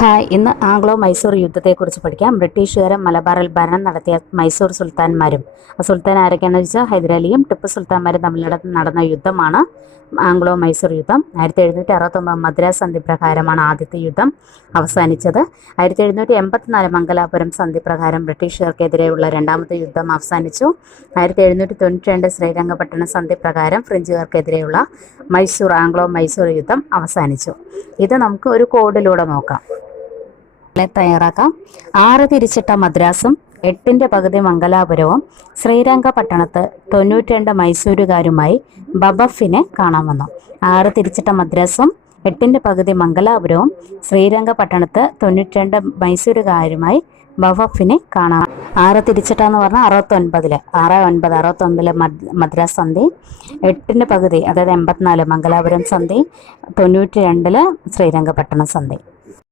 Hi, ഇന്ന് Anglo Mysore യുദ്ധത്തെക്കുറിച്ച് പഠിക്കാം. ബ്രിട്ടീഷുകാരും മലബാറിൽ ഭരണം നടത്തിയ മൈസൂർ സുൽത്താൻമാരും. സുൽത്താൻ ആരൊക്കെയാണെന്ന് വെച്ചാൽ ഹൈദരാലിയും ടിപ്പു സുൽത്താൻമാരും തമ്മിൽ നടന്ന യുദ്ധമാണ് ആംഗ്ലോ മൈസൂർ യുദ്ധം. 1769 മദ്രാസ് സന്ധി പ്രകാരമാണ് ആദ്യത്തെ യുദ്ധം അവസാനിച്ചത്. 1784 മംഗലാപുരം സന്ധി പ്രകാരം ബ്രിട്ടീഷുകാർക്കെതിരെയുള്ള രണ്ടാമത്തെ യുദ്ധം അവസാനിച്ചു. 1792 ശ്രീരംഗപട്ടണം സന്ധി പ്രകാരം ഫ്രഞ്ചുകാർക്കെതിരെയുള്ള ആംഗ്ലോ മൈസൂർ യുദ്ധം അവസാനിച്ചു. ഇത് നമുക്ക് ഒരു കോഡിലൂടെ നോക്കാം. തയ്യാറാക്കാം. 6 തിരിച്ചിട്ട മദ്രാസും 8ന്റെ പകുതി മംഗലാപുരവും ശ്രീരംഗപട്ടണത്ത് 92 മൈസൂരുകാരുമായി ബബഫിനെ കാണാൻ വന്നു. 6 തിരിച്ചിട്ട മദ്രാസും 8ന്റെ പകുതി മംഗലാപുരവും ശ്രീരംഗപട്ടണത്ത് 92 മൈസൂരുകാരുമായി ബബഫിനെ കാണാൻ. 6 തിരിച്ചിട്ടെന്ന് പറഞ്ഞാൽ 69 മദ്രാസ് സന്ധി, 8ന്റെ പകുതി അതായത് 84 മംഗലാപുരം സന്ധി, 92 ശ്രീരംഗപട്ടണം സന്ധി.